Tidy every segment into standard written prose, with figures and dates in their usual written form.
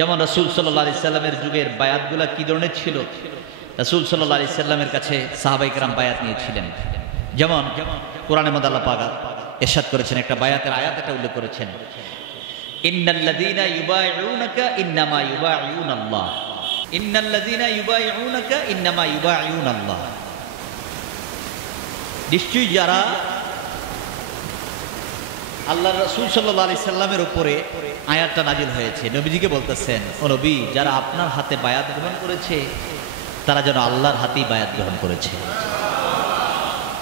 যেমন রাসূল সাল্লাল্লাহু আলাইহি সাল্লামের যুগের বায়াতগুলা কি ধরনের ছিল। রাসূল সাল্লাল্লাহু আলাইহি সাল্লামের কাছে সাহাবায়ে কেরাম বায়াত নিয়েছিলেন। যেমন কোরআনের মধ্যে আল্লাহ পাক ইরশাদ করেছেন, একটা বায়াতের আয়াত এটা উল্লেখ করেছেন, ইন্নাল্লাযীনা ইউবাইউনাকা ইন্নামা ইউবাইউনাল্লাহ, ইন্নাল্লাযীনা ইউবাইউনাকা ইন্নামা ইউবাইউনাল্লাহ। নিশ্চয়ই যারা আল্লাহ রাসূল সাল্লাল্লাহু আলাইহি সাল্লামের উপরে আয়াতটা নাজিল হয়েছে, নবীজিকে বলতেছেন, ও নবী, যারা আপনার হাতে বায়াত গ্রহণ করেছে তারা যেন আল্লাহর হাতেই বায়াত গ্রহণ করেছে।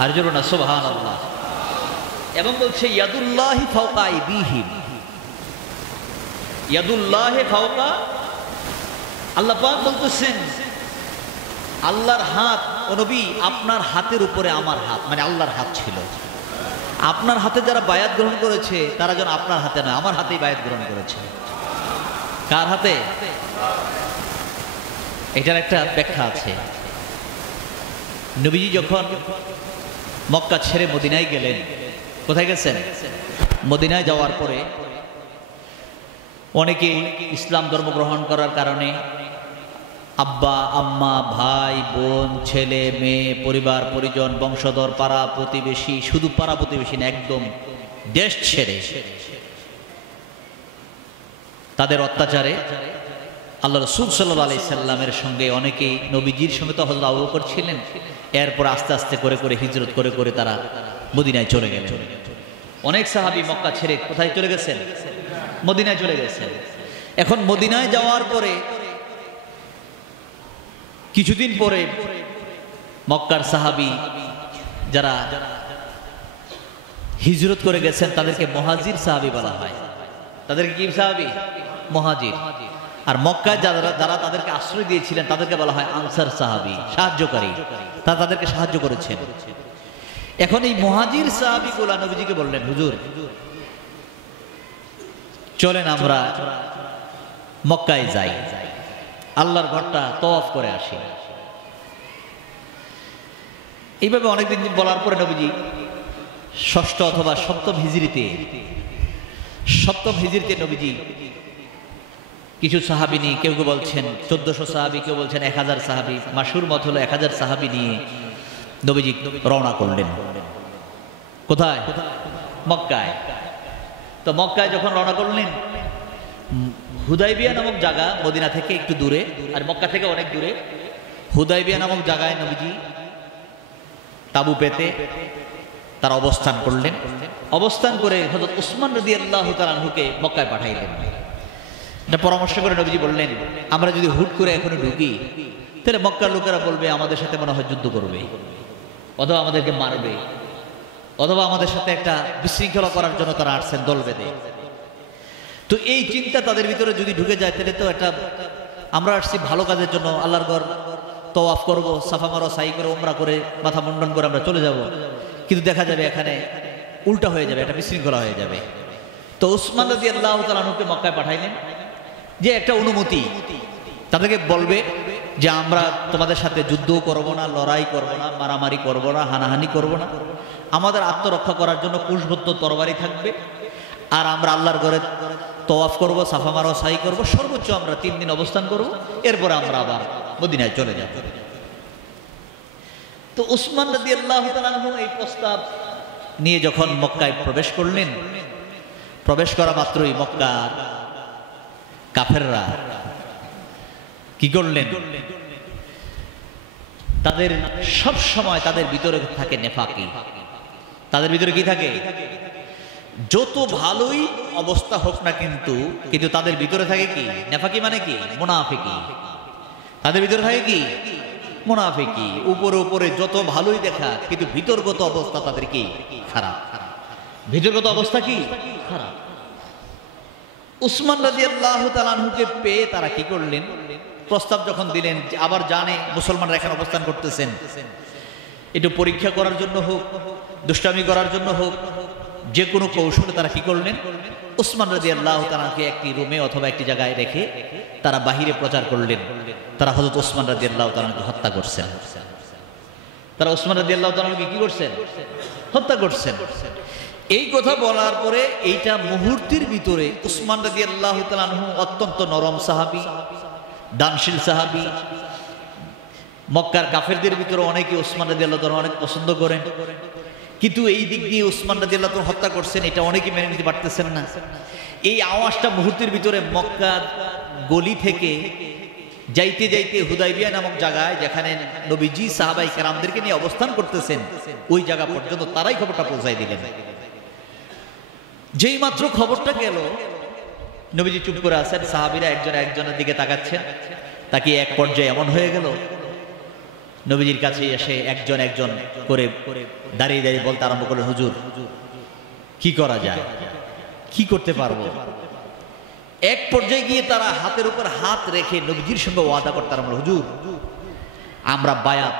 আর যেন না সুবহানাল্লাহ। এবং বলছে ইয়াদুল্লাহি ফাওকা আইদিহিম, ইয়াদুল্লাহি ফাওকা, আল্লাহ পাক বলতেছেন আল্লাহর হাত, ও নবী আপনার হাতের উপরে আমার হাত, মানে আল্লাহর হাত ছিল। আপনার হাতে যারা বায়াত গ্রহণ করেছে তারা যেন আপনার হাতে নয়, আমার হাতেই বায়াত গ্রহণ করেছে। কার হাতে? এটার একটা ব্যাখ্যা আছে। নবীজি যখন মক্কা ছেড়ে মদিনায় গেলেন, কোথায় গেছেন? মদিনায় যাওয়ার পরে অনেকেই ইসলাম ধর্ম গ্রহণ করার কারণে আব্বা আম্মা ভাই বোন ছেলে মেয়ে পরিবার পরিজন বংশধর পাড়া প্রতিবেশী, শুধু পাড়া প্রতিবেশী না, একদম দেশ ছেড়ে তাদের অত্যাচারে আল্লাহ রাসূল সাল্লাল্লাহু আলাইহি সাল্লামের সঙ্গে অনেকেই, নবীজির সঙ্গে তো হযরত আবু বকর ছিলেন, এরপর আস্তে আস্তে করে করে হিজরত করে করে তারা মদিনায় চলে গেলেন। অনেক সাহাবী মক্কা ছেড়ে কোথায় চলে গেছেন? মদিনায় চলে গেছেন। এখন মদিনায় যাওয়ার পরে কিছুদিন পরে মক্কার সাহাবী যারা হিজরত করে গেছেন তাদেরকে মুহাজির সাহাবী বলা হয়। তাদেরকে কি সাহাবী? মুহাজির। আর মক্কায় যারা তাদেরকে আশ্রয় দিয়েছিলেন তাদেরকে বলা হয় আনসার সাহাবী, সাহায্যকারী। তারা তাদেরকে সাহায্য করেছেন। এখন এই মুহাজির সাহাবীগুলা নবীজিকে বললেন, হুজুর চলেন আমরা মক্কায় যাই, আল্লাহর ঘরটা তওয়াফ করে আসি। এইভাবে অনেকদিন বলার পরে নবীজি ষষ্ঠ অথবা সপ্তম হিজরিতে নবীজি কিছু সাহাবী নিয়ে, কেউ কেউ বলছেন 1400 সাহাবী, কেউ বলছেন 1000 সাহাবী, মাশহুর মত হলো 1000 সাহাবী নিয়ে নবীজি রওনা করলেন। কোথায়? মক্কায়। তো মক্কায় যখন রওনা করলেন, হুদাইবিয়া নামক জায়গা মদিনা থেকে একটু দূরে আর মক্কা থেকে অনেক দূরে, হুদাইবিয়া নামক জায়গায় নবীজি তাবু পেতে তারা অবস্থান করলেন। অবস্থান করে হযরত উসমান রাদিয়াল্লাহু তাআলা আনহুকে মক্কায় পাঠাইলেন। এটা পরামর্শ করে নবীজি বললেন, আমরা যদি হুট করে এখনো ঢুকি তাহলে মক্কার লোকেরা বলবে আমাদের সাথে মনে হয় যুদ্ধ করবে, অথবা আমাদেরকে মারবে, অথবা আমাদের সাথে একটা বিশৃঙ্খলা করার জন্য তারা আসছেন দল বেঁধে। তো এই চিন্তা তাদের ভিতরে যদি ঢুকে যায় তাহলে তো একটা, আমরা আসছি ভালো কাজের জন্য, আল্লাহর ঘর তওয়াফ করব, সাফা মারো সাই করে উমরা করে মাথা মুন্ডন করে আমরা চলে যাব, কিন্তু দেখা যাবে এখানে উল্টা হয়ে যাবে, একটা বিশৃঙ্খলা হয়ে যাবে। তো উসমান রাদিয়াল্লাহু তাআলা আনহুকে মক্কায় পাঠাইলেন যে একটা অনুমতি, তাদেরকে বলবে যে আমরা তোমাদের সাথে যুদ্ধ করব না, লড়াই করব না, মারামারি করব না, হানাহানি করব না, আমাদের আত্মরক্ষা করার জন্য কুশবদ্ধ তরবারি থাকবে, আর আমরা আল্লাহর ঘরে তওয়াফ করব, সাফা মারো সাই করব, সর্বোচ্চ আমরা 3 দিন অবস্থান করব, এরপর আমরা আবার মদিনায় চলে যাব। তো উসমান রাদিয়াল্লাহু তাআলা আনহু এই প্রস্তাব নিয়ে যখন মক্কায় প্রবেশ করলেন, প্রবেশ করা মাত্রই মক্কার কাফেররা কি করলেন? তাদের সব সময় তাদের ভিতরে থাকে নেফাকি। তাদের ভিতরে কি থাকে? যত ভালোই অবস্থা হোক না কিন্তু তাদের ভিতরে থাকে কি? নেফাকি মানে কি? মুনাফিকি। তাদের ভিতরে থাকে কি? মুনাফিকি। উপরে উপরে যত ভালোই দেখা, কিন্তু ভিতরগত অবস্থা তাদের কি? খারাপ। ভিতরগত অবস্থা কি? খারাপ। উসমান রাদিয়াল্লাহু তাআলা আনহুকে পেয়ে তারা কি করলেন? প্রস্তাব যখন দিলেন, আবার জানে মুসলমানরা এখানে অবস্থান করতেছেন, একটু পরীক্ষা করার জন্য হোক, দুষ্টামি করার জন্য হোক, যে কোনো কৌশলে তারা কি করলেন? উসমান রাদিয়াল্লাহু তাআলাকে একটি রুমে অথবা একটি জায়গায় রেখে তারা বাহিরে প্রচার করলেন তারা হযরত উসমান রাদিয়াল্লাহু তাআলাকে হত্যা করছেন। তারা উসমান রাদিয়াল্লাহু তাআলাকে কি করছেন? হত্যা করছেন। এই কথা বলার পরে এইটা মুহূর্তের ভিতরে উসমান রাদিয়াল্লাহু তাআলা আনহু অত্যন্ত নরম সাহাবী, দানশীল সাহাবী, মক্কার কাফেরদের ভিতরে অনেকে উসমান রাদিয়াল্লাহু তাআলা অনেক পছন্দ করেন, কিন্তু এই দিক দিয়ে উসমান রাদিয়াল্লাহু তাআলা হত্যা করছেন এটা অনেকে মেনে নিতে পারতেছেন না। এই আওয়াজটা মুহূর্তের ভিতরে মক্কার গলি থেকে যাইতে যাইতে হুদাইবিয়া নামক জায়গায়, যেখানে নবীজি সাহাবাই কেরামদেরকে নিয়ে অবস্থান করতেছেন, ওই জায়গা পর্যন্ত তারাই খবরটা পৌঁছায় দিলেন। যেই মাত্র খবরটা গেল, নবীজি চুপ করে আছেন, সাহাবীরা একজন একজনের দিকে তাকাচ্ছেন। তাকে এক পর্যায়ে এমন হয়ে গেল, নবীজির কাছে এসে একজন একজন করে দাঁড়িয়ে দাঁড়িয়ে বলতে আরম্ভ করলেন, হুজুর কি করা যায়, কি করতে পারবো? এক পর্যায়ে গিয়ে তারা হাতের উপর হাত রেখে নবীজির সঙ্গে ওয়াদা করতে আরম্ভ, হুজুর আমরা বায়াত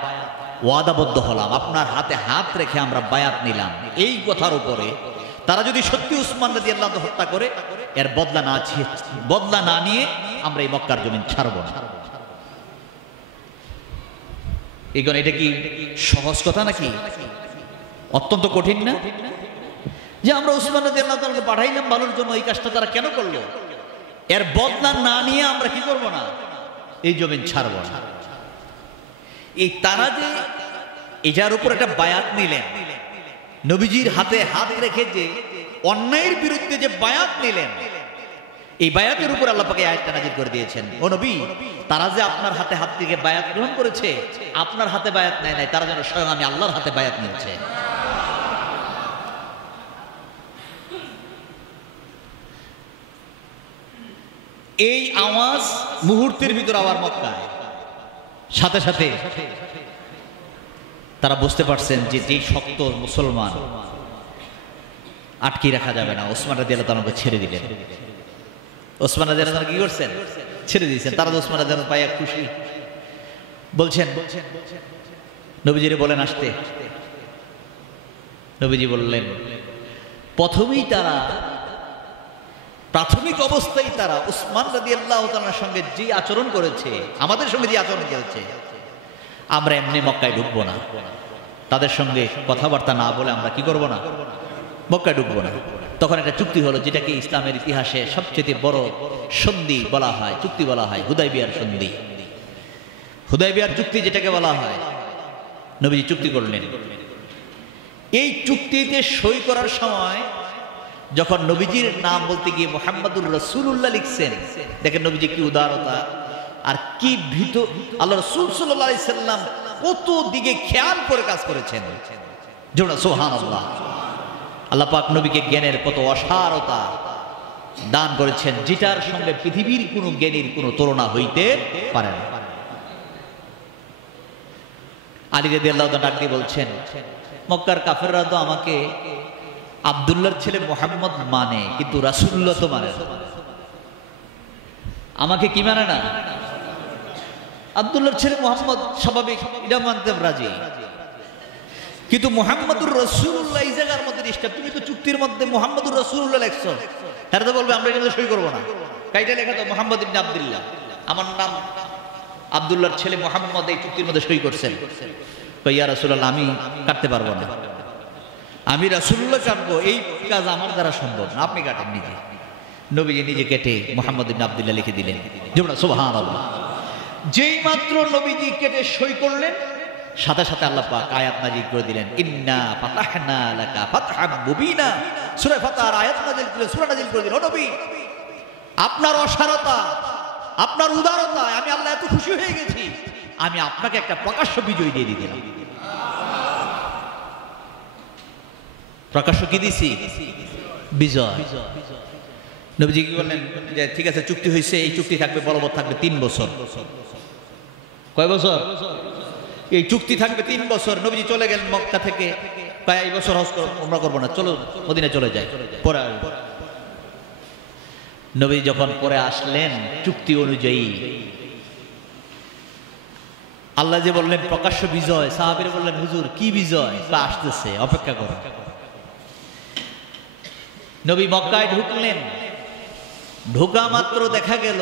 ওয়াদাবদ্ধ হলাম, আপনার হাতে হাত রেখে আমরা বায়াত নিলাম, এই কথার উপরে তারা যদি সত্যি উসমান রাদিয়াল্লাহু আনহু হত্যা করে এর বদলা না নিয়ে আমরা এই মক্কার জমিন ছাড়ব না। এটা কি সহজ কথা নাকি? অত্যন্ত কঠিন না? যে আমরা উসমান রাদিয়াল্লাহু তাআলাকে পাঠাইলাম ভালোর জন্য, এই কাজটা তারা কেন করলো? এর বদলা না নিয়ে আমরা কি করব না? এই জমিন ছাড়ব না। এই তারা যে এটার উপর একটা বায়াত নিলেন, নবীজির হাতে হাত রেখে যে অন্যায়ের বিরুদ্ধে যে বায়াত নিলেন, এই বায়াতের উপর আল্লাহ পাক এই আয়াতটা নাযিল করে দিয়েছেন। ও নবী, তারা যে আপনার হাতে হাত থেকে বায়াত গ্রহণ করেছে, আপনার হাতে বায়াত নেয় নাই, তারা যেন স্বয়ং আমি আল্লাহর হাতে বায়াত নিয়েছে। এই আওয়াজ মুহূর্তের ভিতর আবার মক্কায়, সাথে সাথে তারা বুঝতে পারছেন যে যেই শক্ত মুসলমান আটকে রাখা যাবে না। ওসমান রাদিয়াল্লাহু তাআলাকে ছেড়ে দিলেন। ওসমান রাদিয়াল্লাহু তাআলা কি করছেন? ছেড়ে দিয়েছেন। তারা ওসমান রাদিয়াল্লাহু তাআলা পায়ে খুশি, বলছেন নবীজিরে বলেন আসতে। নবীজি বললেন, প্রথমেই তারা প্রাথমিক অবস্থায় তারা উসমান রাদিয়াল্লাহু তাআলার সঙ্গে যে আচরণ করেছে, আমাদের সঙ্গে যে আচরণ করেছে, আমরা এমনি মক্কায় ঢুকবো না, তাদের সঙ্গে কথাবার্তা না বলে আমরা কি করব না? মক্কায় ঢুকবো না। তখন একটা চুক্তি হলো, যেটাকে ইসলামের ইতিহাসে সবচেয়ে বড় সন্ধি বলা হয়, চুক্তি বলা হয়, হুদাইবিয়ার সন্ধি। হুদাইবিয়ার চুক্তি যেটাকে বলা হয়, নবীজি চুক্তি করলেন। এই চুক্তিতে সই করার সময় যখন নবীজির নাম বলতে গিয়ে মুহাম্মাদুর রাসূলুল্লাহ লিখছেন, দেখেন নবীজি কি উদারতা আর কি ভীত। আল্লাহ রাসূল সাল্লাল্লাহু আলাইহি সাল্লাম কত দিকে খেয়াল করে কাজ করেছেন। জোড়া সুবহানাল্লাহ। আল্লাহ পাক নবীকে জ্ঞানের কত অসারতা দান করেছেন, যেটার সঙ্গে পৃথিবীর কোনো জ্ঞানীর কোনো তুলনা হইতে পারে না। আলী রাদিয়াল্লাহু তাআলা ডাক দিয়ে বলছেন, মক্কার কাফেররা তো আমাকে আব্দুল্লাহর ছেলে মুহাম্মদ মানে, কিন্তু রাসূলুল্লাহ তো মানে না। আমাকে কি মানে না? আব্দুল্লাহর ছেলে মুহাম্মদ স্বাভাবিক, এটা মানতে রাজি, কিন্তু মুহাম্মাদুর রাসূলুল্লাহ এই জায়গার মধ্যে ডিস্টার্ব। তুমি তো চুক্তির মধ্যে মুহাম্মাদুর রাসূলুল্লাহ লেখছো, তারা তো বলবে আমরা এটাতে সই করবো না। কাইটা লেখা তো মুহাম্মদ ইবনে আব্দুল্লাহ, আমার নাম আব্দুল্লাহর ছেলে মুহাম্মদ এই চুক্তির মধ্যে সই করছেন। ইয়া রাসূলুল্লাহ, আমি কাটতে পারবো না, আমি রাসূলুল্লাহ কাটবো, এই কাজ আমার দ্বারা সম্ভব না, আপনি কাটেন নিজে। নবীজি নিজে কেটে মুহাম্মদ ইবনে আব্দুল্লাহ লিখে দিলেন। সুবহানাল্লাহ। যেই মাত্র নবীজি কেটে সই করলেন, সাথে সাথে আল্লাহ পাক আয়াত নাযিল করে দিলেন, ইন্না ফাতাহনা লাকা ফাতহাম মুবিনা। সূরা ফাতহার আয়াত নাযিল করে সূরা নাযিল করে দিলেন, ও নবী, আপনার অসারতা, আপনার উদারতা আমি আল্লাহ এত খুশি হয়ে গেছি, আমি আপনাকে একটা প্রকাশ্য বিজয় দিয়ে দিলাম। প্রকাশ্য কি দিছি? বিজয়। নবীজি কি বললেন যে ঠিক আছে চুক্তি হয়েছে, এই চুক্তি থাকবে, বলবৎ থাকবে 3 বছর। কয় বছর? এই চুক্তি থাকবে 3 বছর। নবীজি চলে গেলেন মক্কা থেকে, কয় এই বছর হজ উমরা করবো না, চলো মদিনা চলে যায়, পরে নবীজি যখন পরে আসলেন চুক্তি অনুযায়ী, আল্লাহ যে বললেন প্রকাশ্য বিজয়, সাহাবীরা বললেন হুজুর কি বিজয়? তা আসতেছে, অপেক্ষা করো। নবী মক্কায় ঢুকলেন, ঢোকা মাত্র দেখা গেল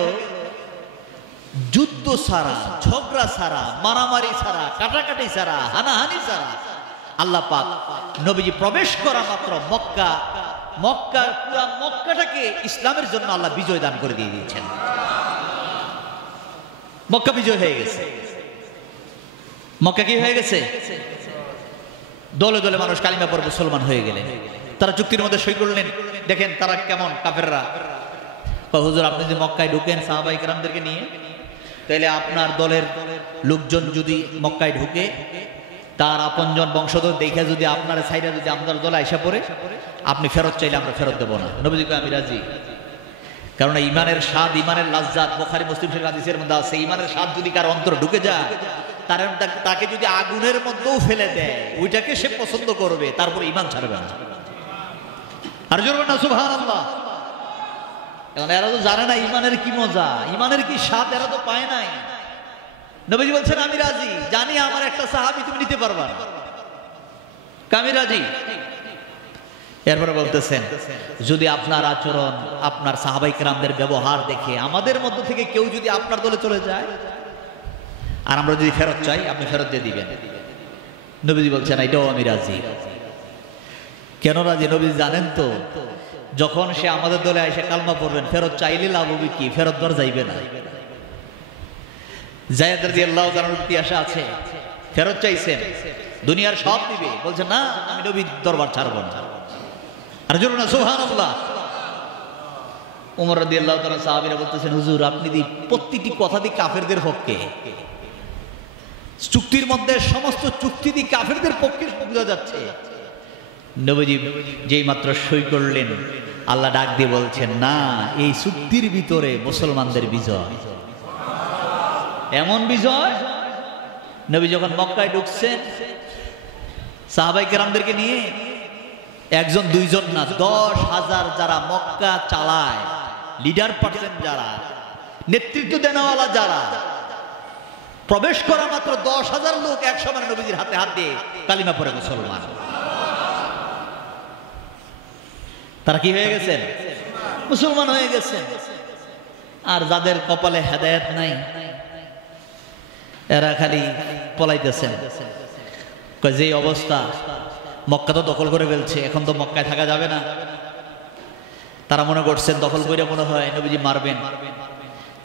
যুদ্ধ ছাড়া, ঝগড়া ছাড়া, মারামারি ছাড়া, কাটাকাটি ছাড়া, হানাহানি ছাড়া আল্লাহ পাক নবীজি প্রবেশ করা মাত্র পুরা মক্কাটাকে ইসলামের জন্য আল্লাহ বিজয় দান করে দিয়ে দিয়েছেন। মক্কা বিজয় হয়ে গেছে। মক্কা কি হয়ে গেছে? দলে দলে মানুষ কালিমা পড়ে মুসলমান হয়ে গেলেন। তারা চুক্তির মধ্যে সই করলেন। দেখেন তারা কেমন কাফেররা। হুজুর আপনি যদি মক্কায় ঢুকেন সাহাবায়ে কেরামদেরকে নিয়ে, তাহলে আপনার দলের লোকজন যদি মক্কায় ঢুকে, তার আপনজন বংশধর দেখে যদি আপনার সাইডে যদি আপনার দলে আইসা পড়ে, আপনি ফেরত চাইলে আমরা ফেরত দেবো না। নবীজি কয় আমি রাজি। কারণ ইমানের স্বাদ, ইমানের লাজ্জাত বুখারী মুসলিম শরীফ হাদিসের মধ্যে আছে, ইমানের স্বাদ যদি কার অন্তর ঢুকে যায়, তাকে যদি আগুনের মধ্যেও ফেলে দেয়, ওইটাকে সে পছন্দ করবে, তারপর ইমান ছাড়বে না। আর জোর না সুবহানাল্লাহ। এখন এরা তো জানে না ইমানের কি মজা, ইমানের কি স্বাদ এরা তো পায় নাই। নবীজি বলছেন আমি রাজি, জানি আমার একটা সাহাবী তুমি নিতে পারবা না, আমি রাজি। এরপরে বলতেছেন যদি আপনার আচরণ, আপনার সাহাবায়ে কেরামদের ব্যবহার দেখে আমাদের মধ্য থেকে কেউ যদি আপনার দলে চলে যায় আর আমরা যদি ফেরত চাই, আপনি ফেরত দিয়ে দিবেন। নবীজি বলছেন এটাও আমি রাজি। কেন রাজি? নবীজি জানেন তো যখন সে আমাদের দলে এসে কালমা পড়বেন, ফেরত চাইলে লাভ হবে কি? ফেরত দর যাইবে না। যায়েদ রাদিয়াল্লাহু তাআলার ইতিহাসে আছে, ফেরত চাইছেন, দুনিয়ার সব দিবে, বলছেন না আমি নবীর দরবার ছাড়বো না। আর জোর না সুবহানাল্লাহ। ওমর রাদিয়াল্লাহু তাআলা সাহাবীরা বলতেছেন হুজুর আপনি প্রতিটি কথা দিয়ে কাফেরদের পক্ষে, চুক্তির মধ্যে সমস্ত চুক্তি দিয়ে কাফেরদের পক্ষে বোঝা যাচ্ছে। নবীজি যেই মাত্র সই করলেন, আল্লাহ ডাক দিয়ে বলছেন না, এই চুক্তির ভিতরে মুসলমানদের বিজয়, এমন বিজয়। নবী যখন মক্কায় ঢুকছেন সাহাবায়ে কেরামদেরকে নিয়ে, একজন দুইজন না, 10,000 যারা মক্কা চালায়, লিডার পার্সন যারা, নেতৃত্ব দেনওয়ালা যারা, প্রবেশ করা মাত্র 10,000 লোক একসময় নবীজির হাতে হাত দিয়ে কালিমা পড়ে মুসলমান। তারা কি হয়ে গেছেন? মুসলমান হয়ে গেছেন। আর যাদের কপালে হেদায়েত নাই, এরা খালি পলাইতেছেন। যে অবস্থা, মক্কা তো দখল করে ফেলছে, এখন তো মক্কায় থাকা যাবে না। তারা মনে করছেন দখল করে মনে হয় নবীজি মারবেন।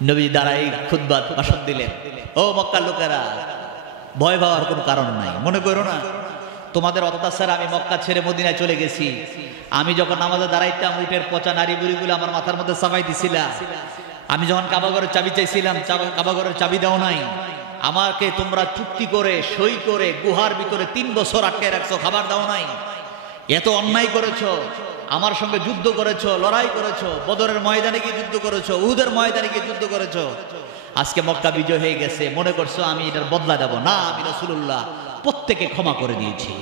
নবীজি দাঁড়াই খুতবা ভাষণ দিলেন, ও মক্কার লোকেরা, ভয় পাওয়ার কোনো কারণ নাই। মনে করো না তোমাদের অত্যাচার আমি মক্কা ছেড়ে মদিনায় চলে গেছি। আমি যখন নামাজে দাঁড়াইতাম, উটের পচা নারী বুড়িগুলো আমার মাথার মধ্যে চাপাই দিছিলাম। আমি যখন কাবাঘরের চাবি চাইছিলাম, কাবাঘরের চাবি দাও নাই। আমাকে তোমরা চুক্তি করে সই করে গুহার ভিতরে 3 বছর আটকে রাখছো, খাবার দাও নাই। এত অন্যায় করেছো, আমার সঙ্গে যুদ্ধ করেছো, লড়াই করেছো, বদরের ময়দানে গিয়ে যুদ্ধ করেছো, উহুদের ময়দানে গিয়ে যুদ্ধ করেছো। আজকে মক্কা বিজয় হয়ে গেছে, মনে করছো আমি এটার বদলা দেব না। আমি রাসূলুল্লাহ প্রত্যেককে ক্ষমা করে দিয়েছি।